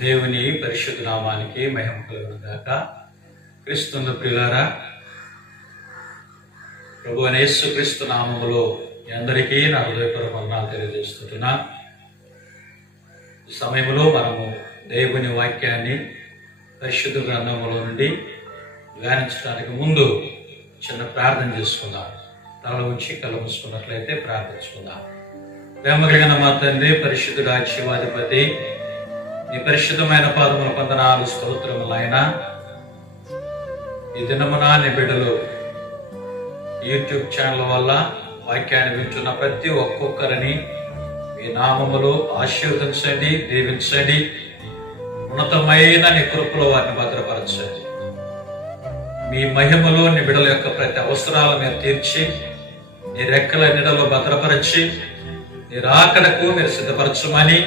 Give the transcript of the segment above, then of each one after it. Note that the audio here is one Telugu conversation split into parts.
దేవుని పరిశుద్ధ నామానికి మహిమ కలుగును గాక. క్రీస్తునందు ప్రియులారా, ప్రభువైన యేసుక్రీస్తు నామములో మీ అందరికీ నా హృదయపూర్వక వందనాలు తెలియజేస్తున్నా. ఈ సమయంలో మనము దేవుని వాక్యాన్ని పరిశుద్ధ గ్రంథములో నుండి ధ్యానించడానికి ముందు చిన్న ప్రార్థన చేసుకుందాం. తల ఉంచి కళ్ళు మూసుకున్నట్లయితే ప్రార్థించుకుందాం. ప్రేమ కలిగిన మా తండ్రి, పరిశుద్ధుడా, జీవాధిపతి, నీ పరిశుద్ధమైన పాదముల వందనాలు, స్తోత్రములైనా ఈ దినమున నీ బిడ్డలు యూట్యూబ్ ఛానల్ వల్ల వాక్యాన్ని వింటున్న ప్రతి ఒక్కొక్కరిని మీ నామములో ఆశీర్వదించండి, దీవించండి. ఉన్నతమైన నీ కృపలో వారిని భద్రపరచండి. మీ మహిమలో నీ బిడ్డల యొక్క ప్రతి అవసరాల మీద తీర్చి నీ రెక్కల నీడలో భద్రపరిచి నీ రాకడకు మీరు సిద్ధపరచమని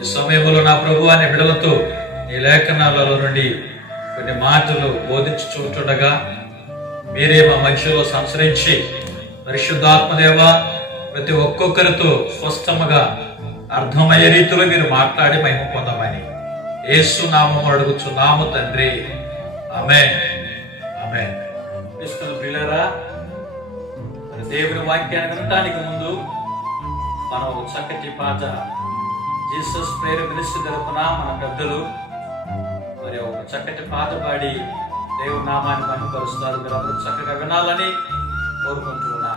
ఈ సమయంలో నా ప్రభువు నీ బిడ్డలతో నీ లేఖనాలలో నుండి కొన్ని మాటలు బోధించుచుంటుండగా మీరే మా మధ్యలో సంచరించి పరిశుద్ధాత్మదేవ ప్రతి ఒక్కొక్కరితో స్పష్టముగా అర్థమయ్యే రీతిలో మీరు మాట్లాడి మహిమ పొందమని యేసు నామములో అడుగుచున్నాము తండ్రి, ఆమేన్. ఆమేన్. క్రీస్తునందు ప్రియులారా, మరి దేవుని వాక్యాన్ని వినడానికి ముందు మనం ఒక చక్కటి పాట జీసస్ ప్రేయర్ మినిస్ట్రీ తరపున మన పెద్దలు మరి ఒక చక్కటి పాట పాడి దేవుని నామాన్ని మహిమపరుస్తారు. మీరు అందరూ చక్కగా వినాలని కోరుకుంటున్నా.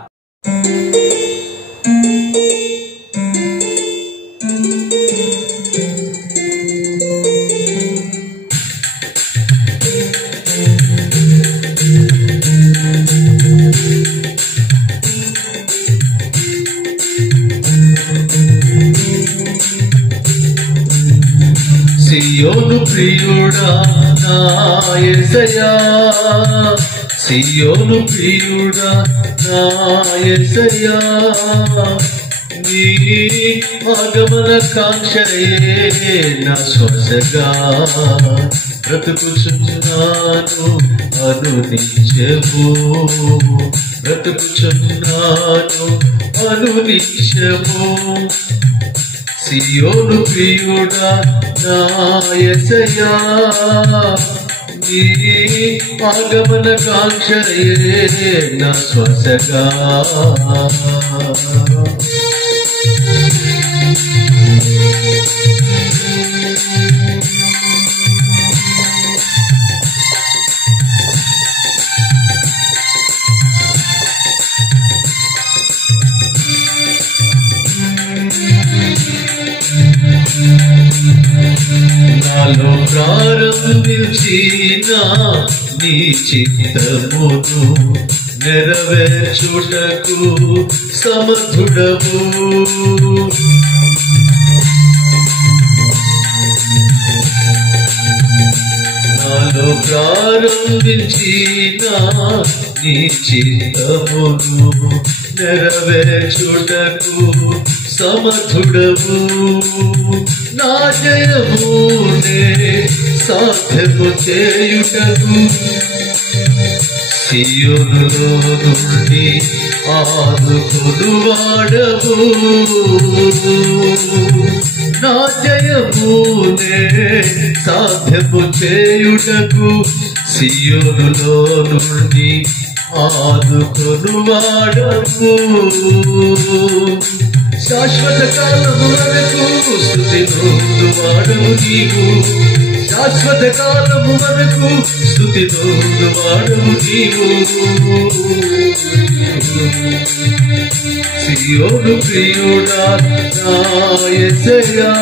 సియోను ప్రియుడా నా యేసయ్యా, సియోను ప్రియుడా నా యేసయ్యా, నీ ఆగమన కాంక్షయే నా శ్వాసగా బ్రతుకుచున్నాను అనునిత్యము, బ్రతుకుచున్నాను అనునిత్యము. సియోను ప్రియుడా నా యేసయ్యా, నీ ఆగమన కాంక్షయే నా శ్వాసగా. నాలో ప్రారంభించిన నీ చిత్తమును నెరవేర్చుటకు సమర్థుడవు. నాలో ప్రారంభించిన నీ చిత్తమును నెరవేర్చుటకు సమర్థుడవు. నా జయమునే సాధ్యము చేయుటకు సియోనులో నుండి ఆదుకొనువాడవు. నా జయమునే సాధ్యము చేయుటకు సియోనులో నుండి ఆదుకొనువాడవు. శాశ్వత కాలము వరకు స్తుతి నొందువాడవు నీవు, శాశ్వత కాలము వరకు స్తుతి నొందువాడవు నీవు. సియోను ప్రియుడా నా యేసయ్యా,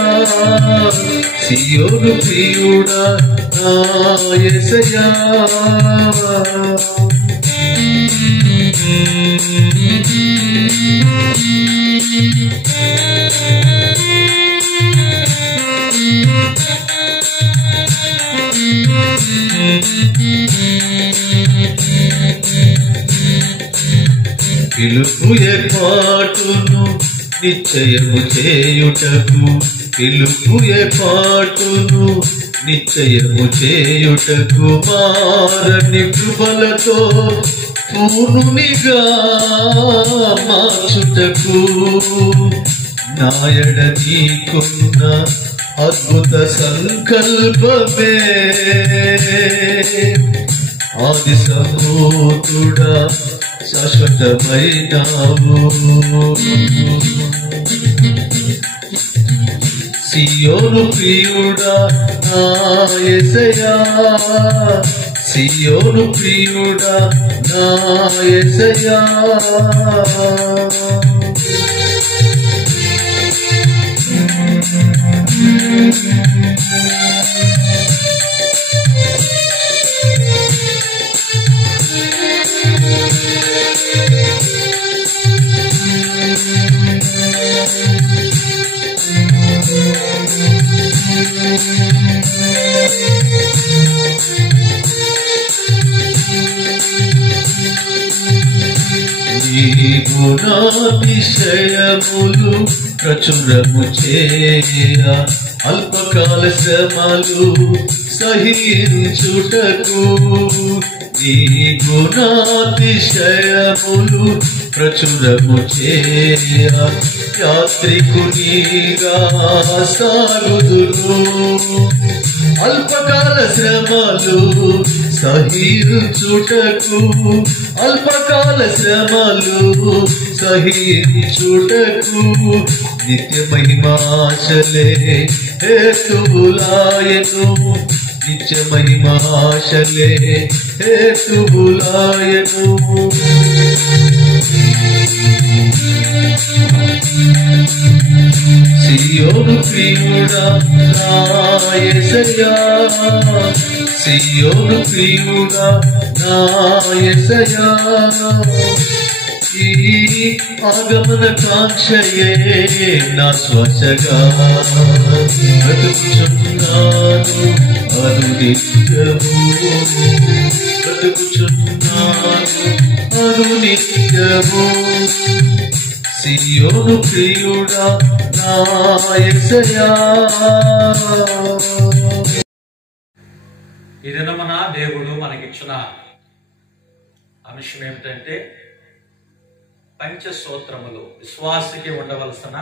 సియోను ప్రియుడా నా యేసయ్యా. పిలుపు ఏర్పాటును నిశ్చయము చేయుటకు, పిలుపు ఏర్పాటును నిశ్చయము చేయుటకు మారని కృపలతో పూర్ణునిగా మార్చుటకు నాయడ నీకున్న అద్భుత సంకల్పమే ఆది సంభూతుడా శాశ్వతమైనావు సియోను ప్రియుడా నా యేసయ్యా సియోను ప్రియుడా నా యేసయ్యా గుణాతిశయములు ప్రచురము చేయ అల్పకాల శ్రమలు సహించుటకు నీ గుణాతిశయములు ప్రచురము చేయ యాత్రికునిగా సాగుదురు అల్పకాల శ్రమలు సహించుటకు అల్పకాల శ్రమలు సహించుటకు నిత్య మహిమాశలే హేతువులాయను నిత్య మహిమాశలే హేతువులాయను సియోను ప్రియుడా నా యేసయ్యా సియోను ప్రియుడా నా యేసయ్యా ఈ ఆగమన కాంక్షయే నా శ్వాసగా బ్రతుకుచున్నాను అనునిత్యము బ్రతుకుచున్నాను అనునిత్యము సియోను ప్రియుడా నా యేసయ్యా ఈ దినమున దేవుడు మనకిచ్చిన అంశం ఏమిటంటే పంచస్తోత్రములు. విశ్వాసికి ఉండవలసిన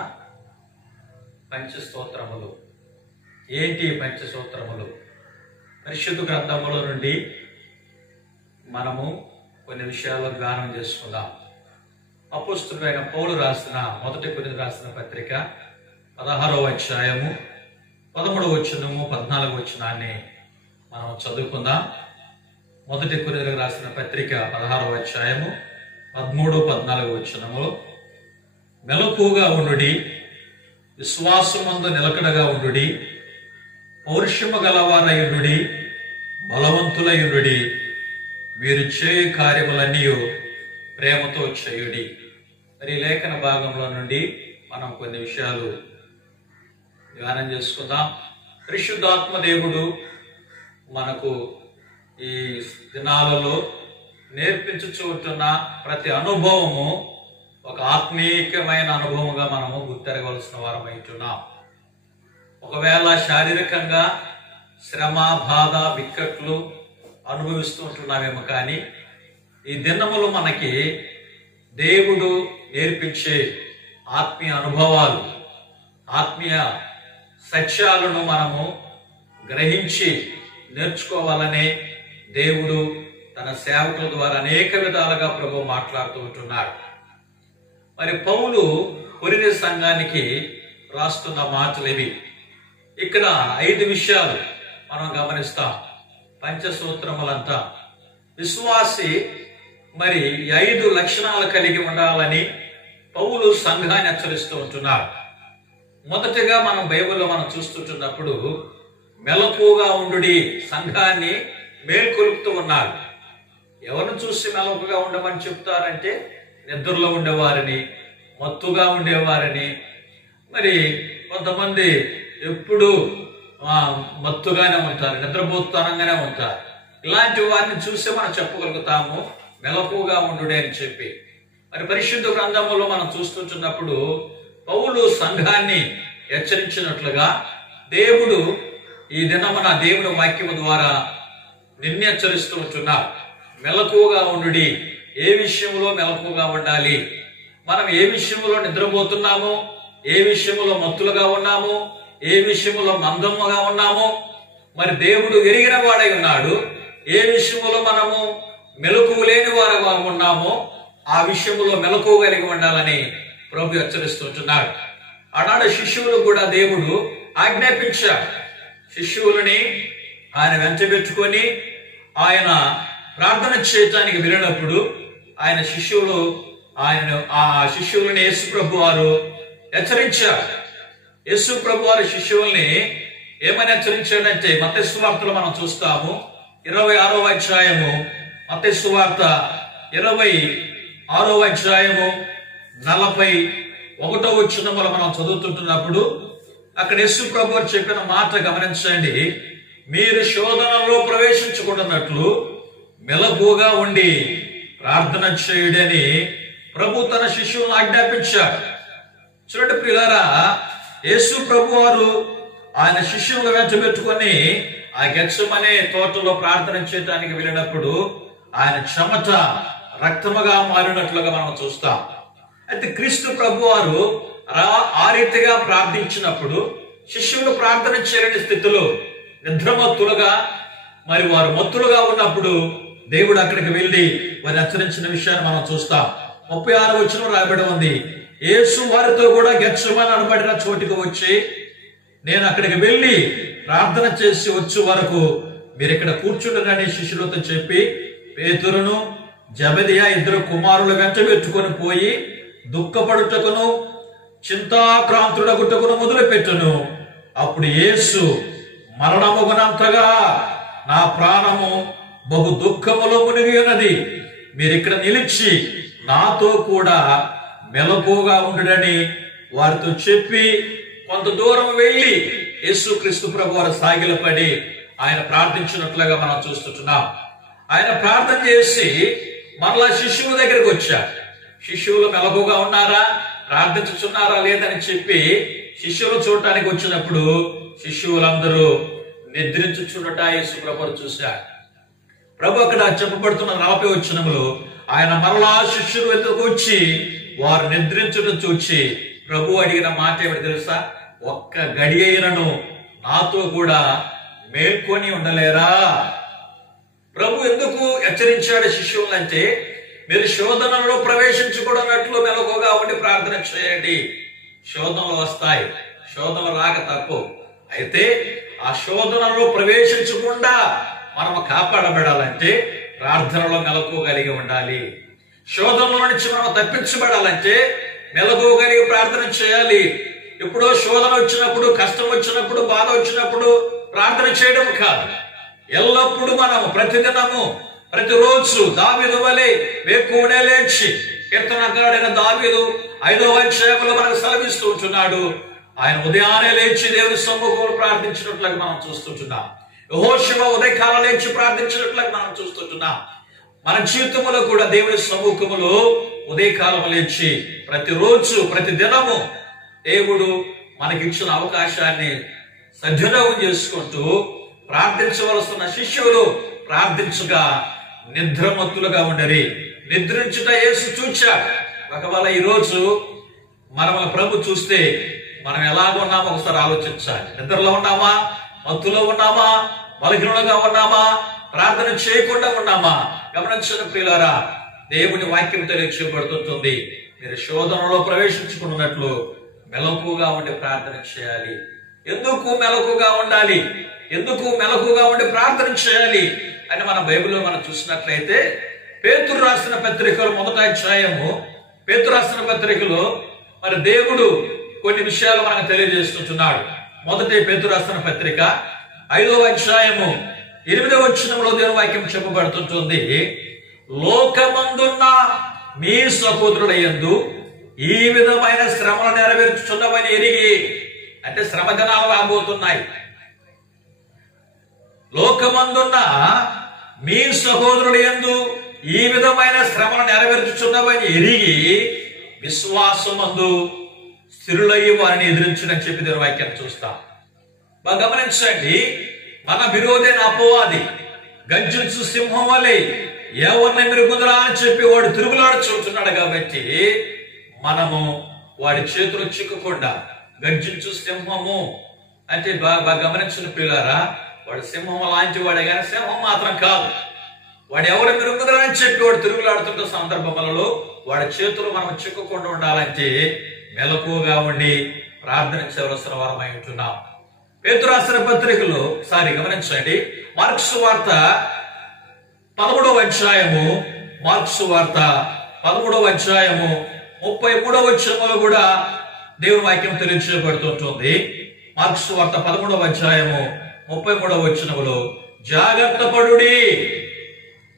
పంచస్తోత్రములు. ఏంటి పంచస్తోత్రములు? పరిశుద్ధ గ్రంథముల నుండి మనము కొన్ని విషయాలు ధ్యానం చేసుకుందాం. అపోస్తలుడైన పౌలు రాసిన మొదటి కొరింథీయులకు రాసిన పత్రిక 16వ అధ్యాయము 13వ వచనము 14వ వచనాన్ని మనం చదువుకుందాం. మొదటి కొరింథీయులకు రాసిన పత్రిక 16వ అధ్యాయము 13, 14వ వచనములు, మెలకువగా ఉండుడి, విశ్వాసమందు నిలకడగా ఉండుడి, పౌరుషము గలవారై ఉండుడి, బలవంతులై ఉండుడి, వీరు చేయు కార్యములన్నీ ప్రేమతో చేయుడి. మరి లేఖన భాగంలో నుండి మనం కొన్ని విషయాలు ధ్యానం చేసుకుందాం. పరిశుద్ధాత్మ దేవుడు మనకు ఈ దినాలలో నేర్పించుచుంటున్న ప్రతి అనుభవము ఒక ఆత్మీయమైన అనుభవంగా మనము గుర్తెరగవలసిన వారం అవుతున్నాం. ఒకవేళ శారీరకంగా శ్రమ, బాధ, బిక్కట్లు అనుభవిస్తూ ఉంటున్నామేమో, కానీ ఈ దినములు మనకి దేవుడు నేర్పించే ఆత్మీయ అనుభవాలు, ఆత్మీయ సత్యాలను మనము గ్రహించి నేర్చుకోవాలనే దేవుడు తన సేవకుల ద్వారా అనేక విధాలుగా ప్రభు మాట్లాడుతూ ఉంటున్నాడు. మరి పౌలు కొరింథీ సంఘానికి రాస్తున్న మాటలు ఇవి. ఇక్కడ 5 విషయాలు మనం గమనిస్తాం. పంచసూత్రములంతా విశ్వాసి మరి 5 లక్షణాలు కలిగి ఉండాలని పౌలు సంఘాన్ని హెచ్చరిస్తూ ఉంటున్నాడు. మొదటిగా మనం బైబిల్లో మనం చూస్తుంటున్నప్పుడు మెలకువగా ఉండుడి, సంఘాన్ని మేల్కొలుపుతూ ఉన్నారు. ఎవరిని చూసి మెలకుగా ఉండమని చెప్తారంటే నిద్రలో ఉండేవారిని, మత్తుగా ఉండేవారిని, మరి కొంతమంది ఎప్పుడు మత్తుగానే ఉంటారు, నిద్రపోతానంగానే ఉంటారు. ఇలాంటి వారిని చూసి మనం చెప్పగలుగుతాము మెలకువగా ఉండుడే అని చెప్పి. మరి పరిశుద్ధ గ్రంథములో మనం చూస్తుంటున్నప్పుడు పౌలు సంఘాన్ని హెచ్చరించినట్లుగా దేవుడు ఈ దినమున దేవుని వాక్యము ద్వారా నిన్ను హెచ్చరిస్తూ ఉంటున్నారు. మెలకువగా ఉండుడి, ఏ విషయంలో మెలకుగా ఉండాలి, మనం ఏ విషయంలో నిద్రపోతున్నాము, ఏ విషయంలో మత్తులుగా ఉన్నాము, ఏ విషయంలో మందముగా ఉన్నాము, మరి దేవుడు ఎరిగిన వాడై ఉన్నాడు. ఏ విషయంలో మనము మెలకువ లేని వారుగా ఉన్నామో ఆ విషయంలో మెలకువ కలిగి ఉండాలని ప్రభు హెచ్చరిస్తుంటున్నాడు. ఆనాడు శిష్యువులు కూడా దేవుడు ఆజ్ఞాపించాడు. శిష్యువులని ఆయన వెంటబెట్టుకొని ఆయన ప్రార్థన చేయటానికి వెళ్ళినప్పుడు ఆయన శిష్యువులని యేసు ప్రభు వారు హెచ్చరించారు. యేసు ప్రభు వారి శిష్యువుల్ని ఏమని హెచ్చరించాడంటే మత్తయి సువార్తలో మనం చూస్తాము 26వ అధ్యాయము, మత్తయి సువార్త 26వ అధ్యాయము 41వ వచనములో మనం చదువుతుంటున్నప్పుడు అక్కడ యేసు ప్రభు వారు చెప్పిన మాట గమనించండి. మీరు శోధనలో ప్రవేశించుకుంటున్నట్లు మెలకువగా ఉండి ప్రార్థన చేయుడని ప్రభు తన శిష్యులను ఆజ్ఞాపించాడు. చూడండి ప్రియులారా, యేసు ప్రభు వారు ఆయన శిష్యులను వెంటబెట్టుకొని ఆ గెత్సెమనే తోటలో ప్రార్థన చేయడానికి వెళ్ళినప్పుడు ఆయన చెమట రక్తముగా మారినట్లుగా మనం చూస్తాం. అయితే క్రీస్తు ప్రభు వారు ఆ రీతిగా ప్రార్థించినప్పుడు శిష్యులు ప్రార్థన చేయలేని స్థితిలో నిద్రమత్తులుగా మరి వారు మత్తులుగా ఉన్నప్పుడు దేవుడు అక్కడికి వెళ్లి వారిని హెచ్చరించిన విషయాన్ని మనం చూస్తాం. 36వ వచనం రాయబడి ఉంది, యేసు వారితో కూడా గెత్సెమనే అనబడిన చోటికి వచ్చి నేను అక్కడికి వెళ్లి ప్రార్థన చేసి వచ్చే వరకు మీరు ఇక్కడ కూర్చుండరని శిష్యులతో చెప్పి పేతురును జెబెదయి ఇద్దరు కుమారులు వెంటబెట్టుకొని పోయి దుఃఖపడుటకును చింతాక్రాంతుడగుటకును మొదలుపెట్టును. అప్పుడు యేసు మరణమగునంతగా నా ప్రాణము బహు దుఃఖములో మునిగి ఉన్నది, మీరు ఇక్కడ నిలిచి నాతో కూడా మెలకువగా ఉండుడని వారితో చెప్పి కొంత దూరం వెళ్లి యేసుక్రీస్తు ప్రభు వారు సాగిలపడి ఆయన ప్రార్థించినట్లుగా మనం చూస్తుంటున్నాం. ఆయన ప్రార్థన చేసి మరలా శిష్యుల దగ్గరికి వచ్చారు. శిష్యులు మెలకువగా ఉన్నారా, ప్రార్థించుచున్నారా లేదని చెప్పి శిష్యులు చూడటానికి వచ్చినప్పుడు శిష్యులందరూ నిద్రించుచుండట యేసు ప్రభు చూశారు. ప్రభు అక్కడ చెప్పబడుతున్న 40వ వచనములో ఆయన మరలా శిష్యులు ఎదురుకు వచ్చి వారు నిద్రించడం చూచి ప్రభు అడిగిన మాట ఏమిటి తెలుసా? ఒక్క గడి అయినను నాతో కూడా మేల్కొని ఉండలేరా? ప్రభు ఎందుకు హెచ్చరించాడు శిష్యులంటే, మీరు శోధనలో ప్రవేశించకూడనట్లు మెలకువగా ఉండి ప్రార్థన చేయండి. శోధనలు వస్తాయి, శోధనలు రాక తప్పు. అయితే ఆ శోధనలో ప్రవేశించకుండా మనం కాపాడబడాలంటే ప్రార్థనలో మెలకువ కలిగి ఉండాలి. శోధనలో నుంచి మనం తప్పించబడాలంటే మెలకువ కలిగి ప్రార్థన చేయాలి. ఎప్పుడో శోధన వచ్చినప్పుడు, కష్టం వచ్చినప్పుడు, బాధ వచ్చినప్పుడు ప్రార్థన చేయడం కాదు. ఎల్లప్పుడూ మనము ప్రతిదినము ప్రతిరోజు దావీదు వలె వేకువనే లేచి, కీర్తనకారుడైన దావీదు 5వ అధ్యాయంలో మనకు సెలవిస్తూ ఉంటున్నాడు. ఆయన ఉదయాన్నే లేచి దేవుని సమ్ముఖంలో ప్రార్థించినట్లుగా మనం చూస్తుంటున్నాం. యెహోషువ ఉదయకాలం లేచి ప్రార్థించినట్లుగా మనం చూస్తుంటున్నాం. మన జీవితంలో కూడా దేవుని సమ్ముఖములో ఉదయకాలం లేచి ప్రతిరోజు ప్రతి దినము దేవుడు మనకిచ్చిన అవకాశాన్ని సద్వినియోగం చేసుకుంటూ ప్రార్థించవలసిన శిష్యులు ప్రార్థించగా నిద్రమత్తులుగా ఉండరి. నిద్రించుట యేసు చూచాడు. ఒకవేళ ఈరోజు మనల్ని ప్రభు చూస్తే మనం ఎలాగ ఉన్నామో ఒకసారి ఆలోచించాలి. నిద్రలో ఉన్నామా, మత్తులో ఉన్నామా, బలహీనులుగా ఉన్నామా, ప్రార్థన చేయకుండా ఉన్నామా? గమనించిన ప్రియులారా, దేవుని వాక్యం తెలియచేయబడుతుంటుంది, మీరు శోధనలో ప్రవేశించుకున్నట్లు మెలకుగా ఉండి ప్రార్థన చేయాలి. ఎందుకు మెలకుగా ఉండాలి, ఎందుకు మెలకుగా ఉండి ప్రార్థన చేయాలి అని మన బైబిల్లో మనం చూసినట్లయితే పేతురు రాసిన పత్రికలో 1వ అధ్యాయము, పేతురు రాసిన పత్రికలో మరి దేవుడు కొన్ని విషయాలు మనకు తెలియజేస్తున్నాడు. 1 పేతురు రాసిన పత్రిక 5వ అధ్యాయము 8వ వచనంలో దేవుని వాక్యం చెప్పబడుతుంటుంది, లోకమందున్న మీ సహోదరులయందు ఈ విధమైన శ్రమలు నెరవేర్చుచున్నవని ఎరిగి, అంటే శ్రమ దినాలు రాబోతున్నాయి. లోకమందున్న మీ సహోదరులయందు ఈ విధమైన శ్రమలు నెరవేర్చుచున్నవని ఎరిగి విశ్వాసమందు స్థిరులయ్యి వారిని ఎదిరించునని చెప్పి దేవుని వాక్యాన్ని చూస్తాం. బాగా గమనించండి, మన విరోధైన అపవాది గర్జించు సింహం వలె ఎవరిని మెరుగుదరా అని చెప్పి వాడు తిరుగులాడుచుంటున్నాడు కాబట్టి మనము వాడి చేతులు చిక్కకుండా గర్జించు సింహము అంటే బాగా గమనించిన పిల్లారా, వాడు సింహం లాంటి వాడే కానీ సింహం మాత్రం కాదు. వాడు ఎవరు మెరుగుదరా అని చెప్పి వాడు తిరుగులాడుతున్న సందర్భములలో వాడి చేతులు మనం చిక్కకుండా ఉండాలంటే మెలకువగా ఉండి ప్రార్థన చేయవలసిన వారమై ఉంటున్నాం. పేతురు రాసిన పత్రికలో గమనించండి, మార్కు సువార్త 13వ అధ్యాయము, మార్కు సువార్త 13వ అధ్యాయము 33వ వచనములో కూడా దేవుని వాక్యం తెలియజేయబడుతుంటుంది. మార్కు సువార్త 13వ అధ్యాయము 33వ వచనములో, జాగ్రత్త పడుడి,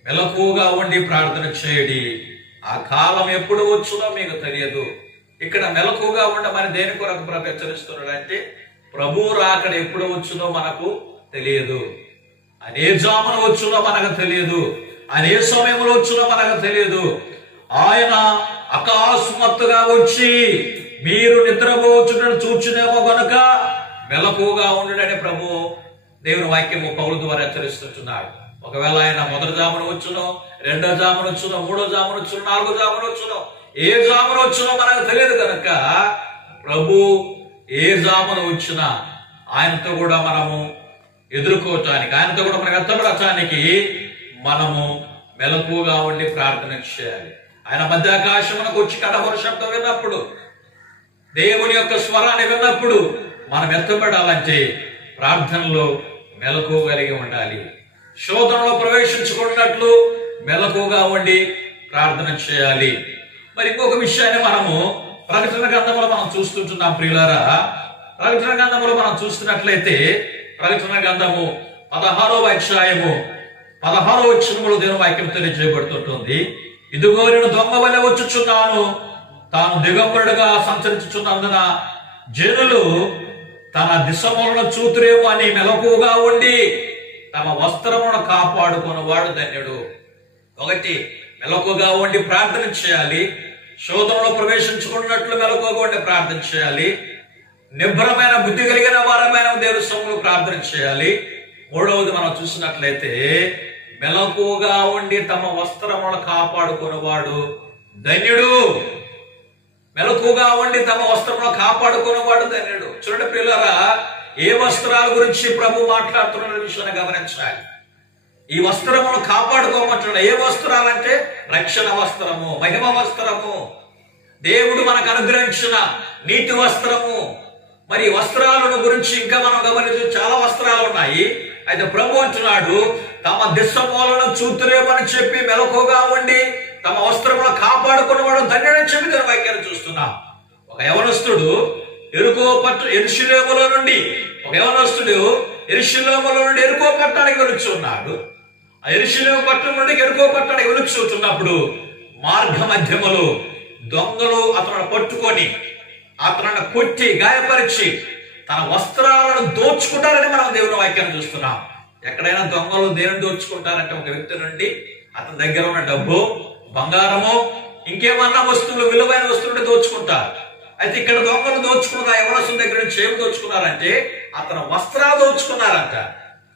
మెలకువగా ఉండి ప్రార్థన చేయడి, ఆ కాలం ఎప్పుడు వచ్చునో మీకు తెలియదు. ఇక్కడ మెలకువగా ఉండమని దేని కొరకు హెచ్చరిస్తున్నాడంటే ప్రభు రాకడ ఎప్పుడు వచ్చునో మనకు తెలియదు. ఆయన ఏ జామున వచ్చునో మనకు తెలియదు. ఆయన ఏ సమయంలో వచ్చునో మనకు తెలియదు. ఆయన అకస్మాత్తుగా వచ్చి మీరు నిద్రపోవచ్చునని చూచునేమో గనుక మెలకువగా ఉండడని ప్రభు దేవుని వాక్యము పౌలు ద్వారా హెచ్చరిస్తున్నాడు. ఒకవేళ ఆయన మొదటి జామున వచ్చునో, రెండో జామున వచ్చునో, మూడో జామున వచ్చునో, నాలుగో జామున వచ్చునో, ఏ జామున వచ్చునో మనకు తెలియదు కనుక ప్రభు ఏ జామున వచ్చినా ఆయనతో కూడా మనము ఎదుర్కోవటానికి, ఆయనతో కూడా మనకు ఎత్తబడటానికి మనము మెలకువగా ఉండి ప్రార్థన చేయాలి. ఆయన మధ్యాకాశమునకు వచ్చి కడవర శబ్దం విన్నప్పుడు, దేవుని యొక్క స్వరాన్ని విన్నప్పుడు మనం ఎత్తబడాలంటే ప్రార్థనలో మెలకువ కలిగి ఉండాలి. శోధనలో ప్రవేశించుకున్నట్లు మెలకువగా ఉండి ప్రార్థన చేయాలి. మరి ఇంకొక విషయాన్ని మనము ప్రకటన గ్రంథంలో మనం చూస్తుంటున్నాం ప్రియులారా. ప్రకటన గ్రంథంలో మనం చూస్తున్నట్లయితే ప్రకటన గ్రంథము 16వ అధ్యాయము 16వ వచనములో దేవుని వాక్యం తెలియజేయబడుతుంటుంది. ఇదిగో నేను దొంగ వలె వచ్చుచున్నాను, తాను దిగంబరుడుగా సంచరించుచున్నందున జనులు తన దిశములను చూతురేమో అని మెలకువగా ఉండి తమ వస్త్రములను కాపాడుకున్నవాడు ధన్యుడు. ఒకటి, మెలకువగా ఉండి ప్రార్థన చేయాలి. శోధనలో ప్రవేశించుకున్నట్లు మెలకువగా ఉండి ప్రార్థన చేయాలి. నిబ్రమైన బుద్ధి కలిగిన వారమైన దేవుని సముఖంలో ప్రార్థన చేయాలి. మూడవది మనం చూసినట్లయితే మెలకువగా ఉండి తమ వస్త్రములను కాపాడుకున్నవాడు ధన్యుడు. మెలకువగా ఉండి తమ వస్త్రములను కాపాడుకున్నవాడు ధన్యుడు. చూడండి ప్రియులారా, ఏ వస్త్రాల గురించి ప్రభు మాట్లాడుతున్న విషయాన్ని గమనించాలి. ఈ వస్త్రమును కాపాడుకోమంటున్నాడు. ఏ వస్త్రాలంటే రక్షణ వస్త్రము, మహిమ వస్త్రము, దేవుడు మనకు అనుగ్రహించిన నీతి వస్త్రము. మరి వస్త్రాలను గురించి ఇంకా మనం గమనించే చాలా వస్త్రాలు ఉన్నాయి. అయితే ప్రభు అంటున్నాడు, తమ దిశమూలను చూతురేమని చెప్పి మెలకువగా ఉండి తమ వస్త్రములను కాపాడుకున్నవాడు ధన్యుడని చెప్పి దాని వాక్యాన్ని చూస్తున్నాం. ఒక యవనస్తుడు యెరూషలేములో నుండి ఎరుకో పట్టణానికి వెలుచున్నాడు. ఆ యెరూషలేము పట్టణం నుండి ఎరుకో పట్టణానికి వెలుచున్నప్పుడు మార్గ మధ్యములో దొంగలు అతను పట్టుకొని అతను కొట్టి గాయపరిచి తన వస్త్రాలను దోచుకుంటారని మనం దేవుని వాక్యాన్ని చూస్తున్నాం. ఎక్కడైనా దొంగలు దేవుని దోచుకుంటారంటే ఒక వ్యక్తి నుండి అతని దగ్గర ఉన్న డబ్బు, బంగారము, ఇంకేమన్నా వస్తువులు, విలువైన వస్తువులు దోచుకుంటారు. అయితే ఇక్కడ దొంగలు దోచుకున్న యవనస్తుల దగ్గర నుంచి ఏమి దోచుకున్నారంటే అతను వస్త్రాలు దోచుకున్నారంట.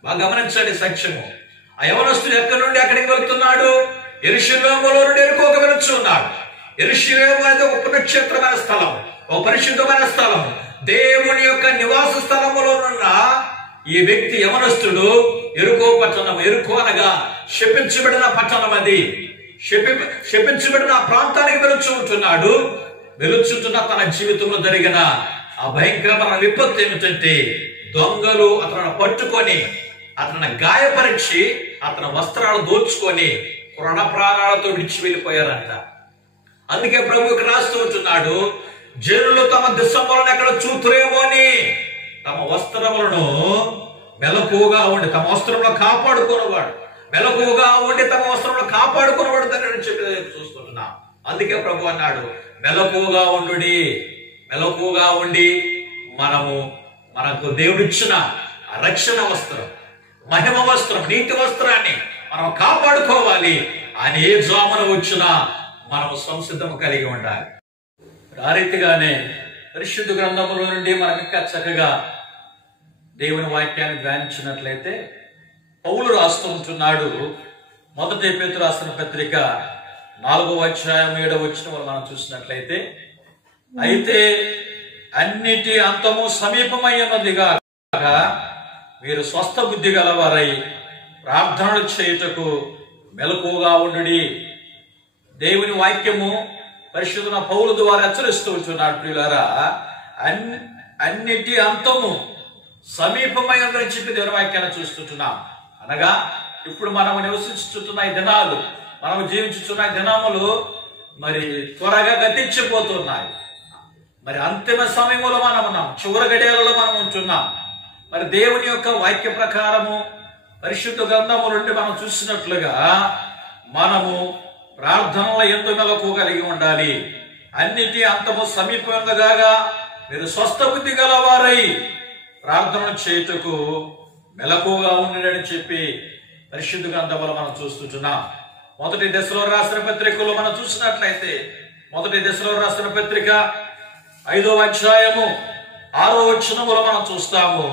బాగా గమనించండి సత్యము. ఆ యవనస్తుడు ఎక్కడి నుండి ఎక్కడికి వెళ్తున్నాడు? యెరూషలేములో నుండి ఎరుకోకు వెళుచున్నాడు. యెరూషలేము అనేది ఒక పుణ్యక్షేత్రమైన స్థలం, ఒక పరిశుద్ధమైన స్థలం, దేవుని యొక్క నివాస స్థలములో ఉన్న ఈ వ్యక్తి యవనస్తుడు ఎరుకో పట్టణం, ఎరుకో అనగా శపించబడిన పట్టణం, అది శపించబడిన ప్రాంతానికి వెలుచుంటున్నాడు. వెలుచుంటున్న తన జీవితంలో జరిగిన ఆ భయంకరమైన విపత్తు ఏమిటంటే దొంగలు అతను పట్టుకొని అతను గాయపరిచి అతని వస్త్రాలు దోచుకొని ప్రాణ ప్రాణాలతో విడిచి వెళ్ళిపోయారంట. అందుకే ప్రభువుకి రాస్తూ ఉంటున్నాడు, జనులు తమ దిశములను ఎక్కడ చూతురేమో అని తమ వస్త్రములను మెలకువగా ఉండి తమ వస్త్రములను కాపాడుకున్నవాడు, మెలకువగా ఉండి తమ వస్త్రములను కాపాడుకున్నవాడు దాన్ని చెప్పి చూస్తుంటున్నాం. అందుకే ప్రభు అన్నాడు, మెలకువగా ఉండి మనకు దేవుడిచ్చిన రక్షణ వస్త్రం, మహిమ వస్త్రం, నీతి వస్త్రాన్ని మనం కాపాడుకోవాలి. ఆయన ఏ జామున వచ్చినా మనం సంసిద్ధం కలిగి ఉండాలి. ఆ రీతిగానే పరిశుద్ధ గ్రంథముల నుండి మనం ఇంకా చక్కగా దేవుని వాక్యాన్ని ధ్యానించినట్లయితే పౌలు రాస్తూ ఉంటున్నాడు, మొదటి పేతురు రాసిన పత్రిక 4వ అధ్యాయం 7వ వచనం మనం చూసినట్లయితే, అయితే అన్నిటి అంతము సమీపమై ఉన్నదిగా మీరు స్వస్థ బుద్ధి గలవారై ప్రార్థనలు చేయుటకు మెలకువగా ఉండుడి. దేవుని వాక్యము పరిశుద్ధ పౌలు ద్వారా హెచ్చరిస్తూ ఉంటున్నాడు. ప్రియులారా, అన్నిటి అంతము సమీపమై ఉందని చెప్పి దేవుని వాక్యాన్ని చూస్తుంటున్నాం. అనగా ఇప్పుడు మనం నివసించుతున్న ఈ దినాలు, మనం జీవించుతున్న దినములు మరి త్వరగా గతించిపోతున్నాయి. మరి అంతిమ సమయంలో మనం ఉన్నాం, చివరి గడియలలో మనం ఉంటున్నాం. మరి దేవుని యొక్క వాక్య ప్రకారము పరిశుద్ధ గ్రంథము నుండి మనం చూసినట్లుగా మనము ప్రార్థనల యందు మెలకువ కలిగి ఉండాలి. అన్నిటి అంతము సమీపంగా మీరు స్వస్థ బుద్ధి గలవారై ప్రార్థనలు చేయుటకు మెలకువగా ఉండని చెప్పి పరిశుద్ధ గ్రంథంలో మనం చూస్తున్నాం. మొదటి దశలో రాసిన పత్రికలో మనం చూసినట్లయితే, మొదటి దశలో రాసిన పత్రిక 5వ అధ్యాయము 6వ వచనములో మనం చూస్తాము,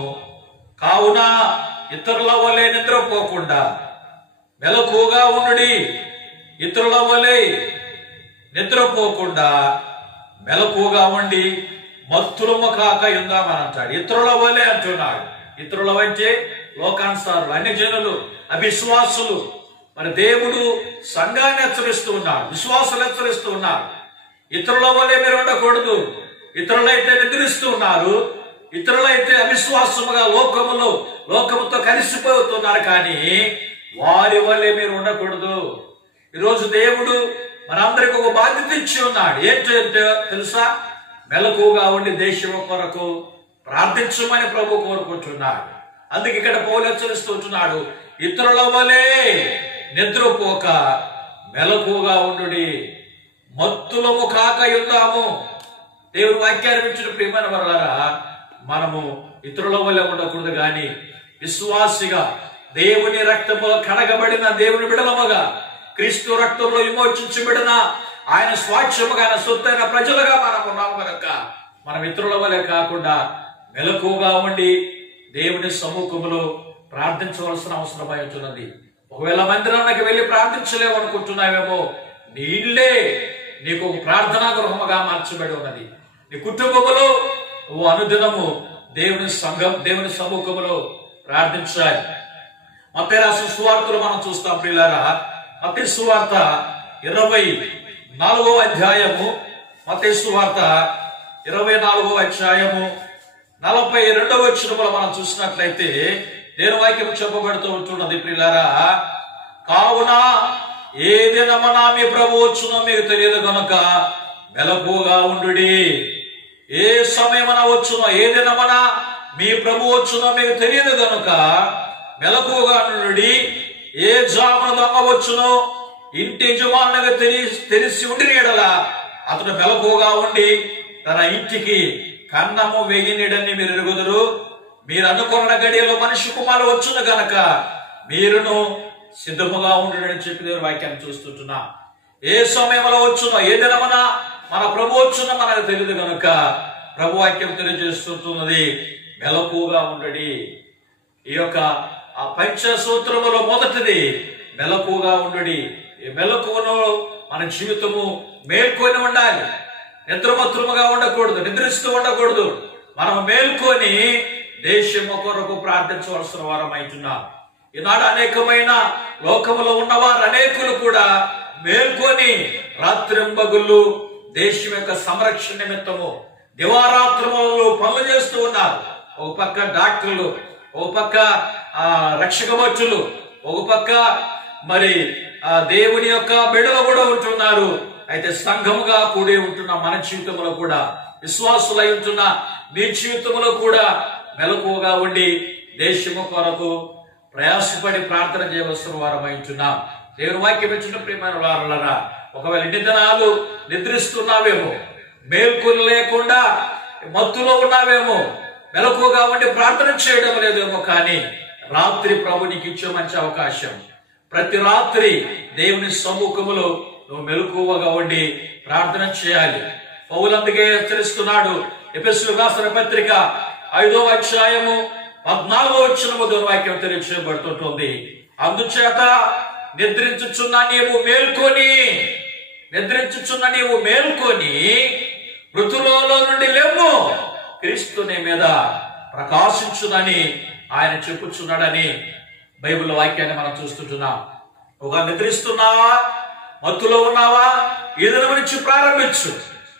కావున ఇతరుల వలె నిద్రపోకుండా మెలకువగా ఉండుడి. ఇతరుల వలె నిద్రపోకుండా మెలకువగా ఉండి మత్తులము కాక ఉందామని అంటాడు. ఇతరుల వలె అంటున్నాడు. ఇతరుల అంటే లోకానుసారులు, అన్ని జనులు, అవిశ్వాసులు. మరి దేవుడు సంఘాన్ని హెచ్చరిస్తూ ఉన్నాడు, విశ్వాసులు హెచ్చరిస్తూ ఉన్నారు. ఇతరుల వలె మీరు ఉండకూడదు. ఇతరులైతే నిద్రిస్తూ ఉన్నారు, ఇతరులైతే అవిశ్వాసముగా లోకముతో కలిసిపోతున్నారు. కానీ వారి వల్లే మీరు ఉండకూడదు. ఈరోజు దేవుడు మనందరికి ఒక బాధ్యత ఇచ్చి ఉన్నాడు. ఏంటంటే తెలుసా? మెలకువగా ఉండి దేశం కొరకు ప్రార్థించమని ప్రభు కోరుకుంటున్నాడు. అందుకే ఇక్కడ పౌలు హెచ్చరిస్తున్నాడు, ఇతరుల వలె నిద్రపోక మెలకువగా ఉండుడి, మత్తులము కాక ఉందాము. దేవుని వాక్యాన్ని వింటున్న ప్రియమైన వారలారా, మనము ఇతరుల వలె ఉండకూడదు, గాని విశ్వాసిగా దేవుని రక్తములో కడగబడిన దేవుని బిడలముగా, క్రీస్తు రక్తంలో విమోచించబడిన ఆయన స్వాచ్ఛముగా, ఆయన సొత్తైన ప్రజలుగా మనం ఉన్నాము కనుక మనం ఇతరుల వలె కాకుండా మెలకువగా ఉండి దేవుని సముఖములో ప్రార్థించవలసిన అవసరమై ఉంటున్నది. ఒకవేళ మందిరానికి వెళ్ళి ప్రార్థించలేమనుకుంటున్నావేమో, నీ ఇల్లే నీకు ఒక ప్రార్థనా గృహముగా మార్చబడి ఉన్నది. నీ కుటుంబములో నువ్వు అనుదినము దేవుని సముఖములో ప్రార్థించాలి. మత్తయి రాసిన సువార్తలు మనం చూస్తాం. ప్రియులారా, మత్తయి సువార్త 24వ అధ్యాయము, మత్తయి సువార్త 24వ అధ్యాయము 42వ వచనములో మనం చూసినట్లయితే దేవుని వాక్యం చెప్పబడుతూ ఉంటున్నది. ప్రియులారా, కావున ఏ దినమున మీ ప్రభువు వచ్చునో మీకు తెలియదు కనుక మెలకువగా ఉండుడి. ఏ సమయమున వచ్చునో, ఏ దినమున మీ ప్రభువు వచ్చునో మీకు తెలియదు కనుక మెలకువగా ఉండుడి. ఏ జామున దొంగ వచ్చునో ఇంటి యజమానులుగా తెలిసి ఉండిన యెడల అతడు మెలకువగా ఉండి తన ఇంటికి కన్నము వేయనిడని మీరు ఎరుగుదురు. మీరు అనుకున్న గడియలో మనిషి కుమారుడు వచ్చును గనక మీరును సిద్ధముగా ఉండుడని చెప్పి దేవుని వాక్యాన్ని చూస్తుంటున్నా. ఏ సమయంలో వచ్చునో, ఏ దినమున మన ప్రభు వచ్చునో మనకు తెలియదు కనుక ప్రభు వాక్యం తెలియజేస్తున్నది, మెలకువగా ఉండుడి. ఈ యొక్క ఆ పంచసూత్రములో మొదటిది మెలకువగా ఉండుడి. ఈ మెలకువను మన జీవితము మేల్కొని ఉండాలి. నిద్రమత్రముగా ఉండకూడదు, నిద్రిస్తూ ఉండకూడదు. మనం మేల్కొని దేశము కొరకు ప్రార్థించవలసిన వారం అవుతున్నాం. ఈనాడు అనేకమైన లోకములో ఉన్నవారు అనేకులు కూడా మేల్కొని రాత్రింబగుళ్ళు దేశం యొక్క సంరక్షణ నిమిత్తము దివారాత్రములు పనులు చేస్తూ ఉన్నారు. ఒక పక్క డాక్టర్లు, ఒక పక్క రక్షక భటులు, ఒక పక్క మరి దేవుని యొక్క బిడ్డలు కూడా ఉంటున్నారు. అయితే సంఘముగా కూడి ఉంటున్న మన జీవితంలో కూడా, విశ్వాసులై ఉంటున్న మీ జీవితంలో కూడా మెలకువగా ఉండి దేశము కొరకు ప్రయాసపడి ప్రార్థన చేయవలసిన వారమై ఉంటున్నాం. దేవుని వాక్యం ఇచ్చిన ప్రియమైన వారలారా, ఒకవేళ ఇన్ని దినాలు నిద్రిస్తున్నావేమో, మేల్కొని లేకుండా మత్తులో ఉన్నావేమో, మెలకువగా ఉండి ప్రార్థన చేయడం లేదేమో, కానీ రాత్రి ప్రభు నీకు ఇచ్చే మంచి అవకాశం. ప్రతి రాత్రి దేవుని సముఖములో నువ్వు మెలకువగా ఉండి ప్రార్థన చేయాలి. పౌలు అందుకే హెచ్చరిస్తున్నాడు. ఎఫెసీయులకు రాసిన పత్రిక 5వ అధ్యాయము 14వ వచనము దేవుని వాక్యం తెలియజేయబడుతుంటుంది. అందుచేత నిద్రించుచున్న నీవు మేల్కొని మృతులలో నుండి లేవు, క్రీస్తు నీ మీద ప్రకాశించునని ఆయన చెప్పుచున్నాడని బైబిల్ వాక్యాన్ని మనం చూస్తుంటున్నాం. ఒక నిద్రిస్తున్నావా, మత్తులో ఉన్నావా, ఈ దినం నుంచి ప్రారంభించు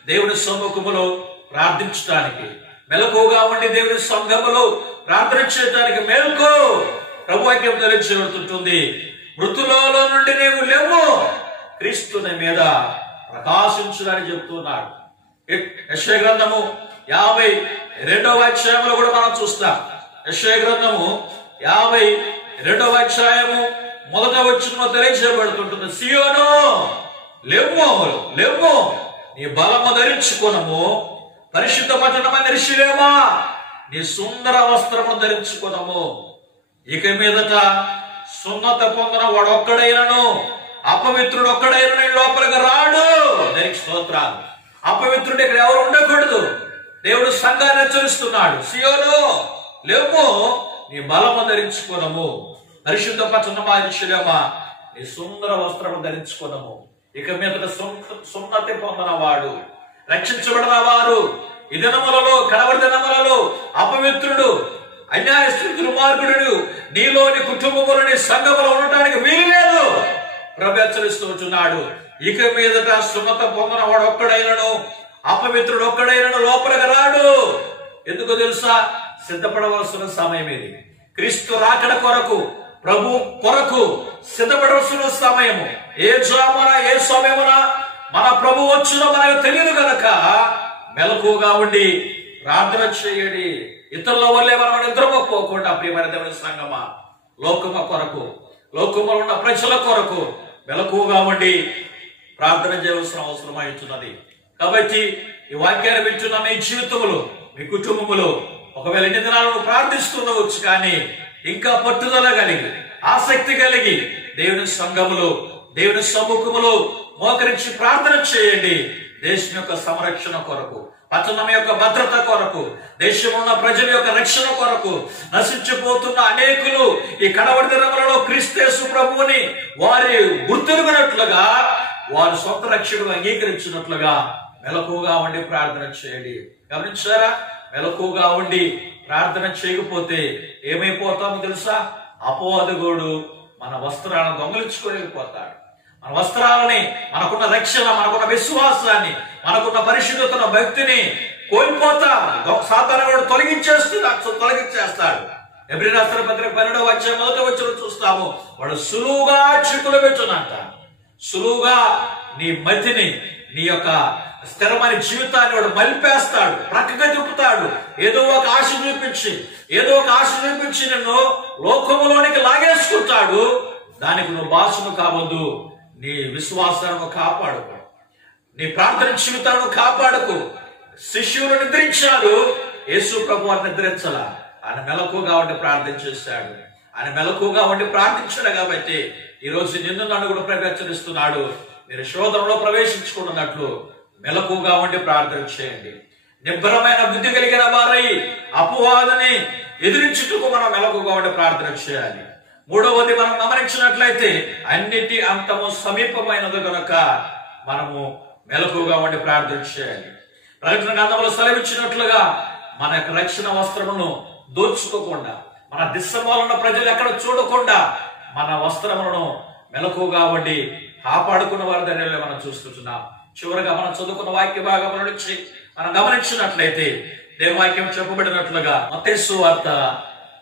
దేవుని సమ్ముఖములో ప్రార్థించడానికి. మెలకుగా ఉండి దేవుని సంఘములో ప్రార్థన చేయడానికి మేల్కో. ప్రభు వాక్యం తెలియజేస్తుంది, మృతులలో నుండి నీవు లేవు, క్రీస్తుని మీద ప్రకాశించునని చెప్తున్నాడు. యెషయా గ్రంథము 52వ అధ్యాయంలో కూడా మనం చూస్తాం. యెషయా గ్రంథము 52వ అధ్యాయము 1వ వచనంలో తెలియజేయబడుతుంటుంది, సియోను లెమ్ము నీ బలము ధరించుకొనము, పరిశుద్ధ పట్టణమైన యెరూషలేమా నీ సుందర వస్త్రము ధరించుకొనము. ఇక మీదట సున్నత పొందిన వాడొక్కడైనను అపవిత్రుడు ఒక్కడైన లోపలికి రాడు. దానికి స్తోత్రాలు. అపవిత్రుడు ఇక్కడ ఎవరు ఉండకూడదు. దేవుడు సంఘాన్ని హెచ్చరిస్తున్నాడు, సియోను లెమ్ము నీ బలము ధరించుకొనము, పరిశుద్ధ పట్టణమైన యెరూషలేమా నీ సుందర వస్త్రము ధరించుకొనము. ఇక మీదట సున్నతి పొందిన వాడు, రక్షించబడిన వారు ఈ దినములలో, కడవరి దినములలో అపవిత్రుడు, అన్యాయ స్థితి దుర్మార్గుడు నీలోని కుటుంబములని సంఘములో ఉండటానికి వీలు లేదు. ప్రభు హెచ్చరిస్తున్నాడు, ఇక మీదట సున్నత పొందిన వాడు ఒక్కడైనను అపవిత్రుడు ఒక్కడైనను లోపలికి రాడు. ఎందుకో తెలుసా? సిద్ధపడవలసిన సమయం ఇది. క్రీస్తు రాకడ కొరకు, ప్రభు కొరకు సిద్ధపడవలసిన సమయము. ఏ జామున ఏ సమయమున మన ప్రభు వచ్చునో మనకు తెలియదు కనుక మెలకుగా ఉండి ప్రార్థన చేయండి. ఇతరుల వల్లే మనం నిద్రపోకుండా ప్రియమైన దేవుని సంగమా, లోకము కొరకు, లోకములో ఉన్న ప్రజల కొరకు మెలకుగా ఉండి ప్రార్థన చేయవలసిన అవసరం అవుతున్నది. కాబట్టి ఈ వాక్యాన్ని వింటున్న మీ జీవితములు, మీ కుటుంబములు ఒకవేళ ఎన్ని దినాలను ప్రార్థిస్తుండవచ్చు, కానీ ఇంకా పట్టుదల కలిగి, ఆసక్తి కలిగి దేవుని సంఘములో, దేవుని సముఖములో మోకరించి ప్రార్థన చేయండి. దేశం యొక్క సంరక్షణ కొరకు, పట్టణం యొక్క భద్రత కొరకు, దేశంలో ఉన్న ప్రజల యొక్క రక్షణ కొరకు, నశించిపోతున్న అనేకులు ఈ కడవరి దినములలో క్రీస్తు ప్రభువుని వారి గుర్తెరుగునట్లుగా, వారి సొంత రక్షకుడు అంగీకరించినట్లుగా మెలకుగా ఉండి ప్రార్థన చేయండి. గమనించారా? మెలకుగా ఉండి ప్రార్థన చేయకపోతే ఏమైపోతామో తెలుసా? అపవాదిగోడు మన వస్త్రాలను దొంగలించుకొని వెళ్ళిపోతాడు. మన వస్త్రాలని, మనకున్న రక్షణ, మనకున్న విశ్వాసాన్ని, మనకున్న పరిశుద్ధతను, భక్తిని కోల్పోతాం. సాతానుడు తొలగించేస్తాడు. ఎబ్రీ రాసిన పత్రిక 12వ అధ్యాయం 1వ వచనం చూస్తాము, వాడు సులువుగా చిక్కులు పెట్టునంట. సులువుగా నీ మతిని, నీ యొక్క స్థిరమైన జీవితాన్ని వాడు మలిపేస్తాడు, ప్రక్కగా తిప్పుతాడు. ఏదో ఒక ఆశ చూపించి నిన్ను లోకములోనికి లాగేసుకుంటాడు. దానికి నువ్వు బాసును కావద్దు. నీ విశ్వాసాలను కాపాడుకో, నీ ప్రార్థన జీవితాలను కాపాడుకో. శిష్యులు నిద్రించారు, యేసు ప్రభు వారు నిద్రించాల. ఆయన మెలకుగా ఉండి ప్రార్థన చేశాడు. ఆయన మెలకుగా ఉండి ప్రార్థించాడు. కాబట్టి ఈ రోజు నిన్ను నన్ను కూడా ప్రభు హెచ్చరిస్తున్నాడు, మీరు శోధనలో ప్రవేశించుకున్నట్లు మెలకుగా ఉండి ప్రార్థన చేయండి. నిబ్బరమైన బుద్ధి కలిగిన వారై అపవాదిని ఎదిరించుటకు మనం మెలకుగా ఉండి ప్రార్థన చేయాలి. మూడవది మనం గమనించినట్లయితే అన్నిటి అంతము సమీపమైనది కనుక మనము మెలకుగా ఉండి ప్రార్థన చేయాలి. ప్రకటన గ్రంథంలో సెలవిచ్చినట్లుగా మన యొక్క రక్షణ వస్త్రమును దోచుకోకుండా, మన దిశమాలున్న ప్రజలు ఎక్కడ చూడకుండా మన వస్త్రములను మెలకుగా ఉండి కాపాడుకున్న వారి దగ్గర మనం చూస్తున్నాం. చివరిగా మనం చదువుకున్న వాక్య భాగముల నుంచి మనం గమనించినట్లయితే దేవుని వాక్యం చెప్పబడినట్లుగా మత్తయి సువార్త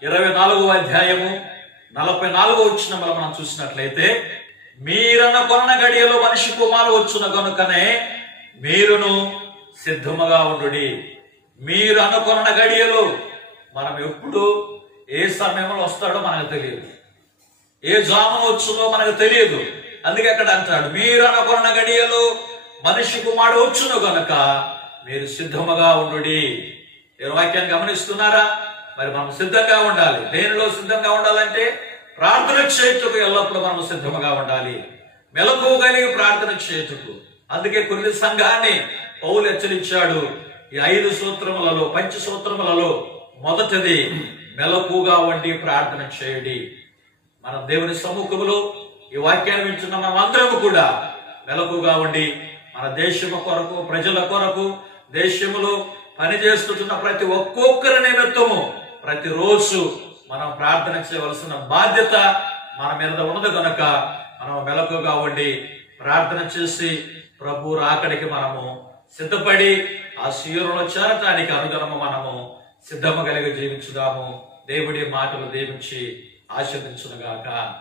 24వ అధ్యాయము 44వ వచనములో మనం చూసినట్లయితే, మీరనుకొన్న గడియలో మనిషి కుమారుడు వచ్చును గనుకనే మీరును సిద్ధముగా ఉండుడి. మీరు అనుకున్న గడియలో, మనం ఎప్పుడు ఏ సమయంలో వస్తాడో మనకు తెలియదు, ఏ జామున వచ్చునో మనకు తెలియదు. అందుకే అక్కడ అంటాడు, మీరు అనుకున్న గడియలో మనిషి కుమారుడు వచ్చును గనుక మీరు సిద్ధముగా ఉండుడి. ఏ వాక్యాన్ని గమనిస్తున్నారా? మరి మనం సిద్ధంగా ఉండాలి. దేనిలో సిద్ధంగా ఉండాలంటే ప్రార్థన చేయుటకు ఎల్లప్పుడూ మనం సిద్ధముగా ఉండాలి. మెలకువ కలిగి ప్రార్థన చేయుటకు. అందుకే కొన్ని సంఘాన్ని పౌలు హెచ్చరించాడు. ఈ 5 సూత్రములలో, పంచ సూత్రములలో మొదటిది మెలకుగా ఉండి ప్రార్థన చేయండి. మనం దేవుని సముఖములో ఈ వాక్యాన్ని వింటున్న మనం అందరము కూడా మెలకుగా ఉండి మన దేశము కొరకు, ప్రజల కొరకు, దేశములో పనిచేస్తున్న ప్రతి ఒక్కొక్కరి నిమిత్తము ప్రతిరోజు మనం ప్రార్థన చేయవలసిన బాధ్యత మన మీద ఉన్నది కనుక మనం మెలకుగా ఉండి ప్రార్థన చేసి ప్రభు రాకడికి మనము సిద్ధపడి ఆ శిలువలో చేరటానికి అనుగుణము మనము సిద్ధము కలిగి జీవించుదాము. దేవుడి మాటలు దీవించి ఆశీర్వదించునుగాక.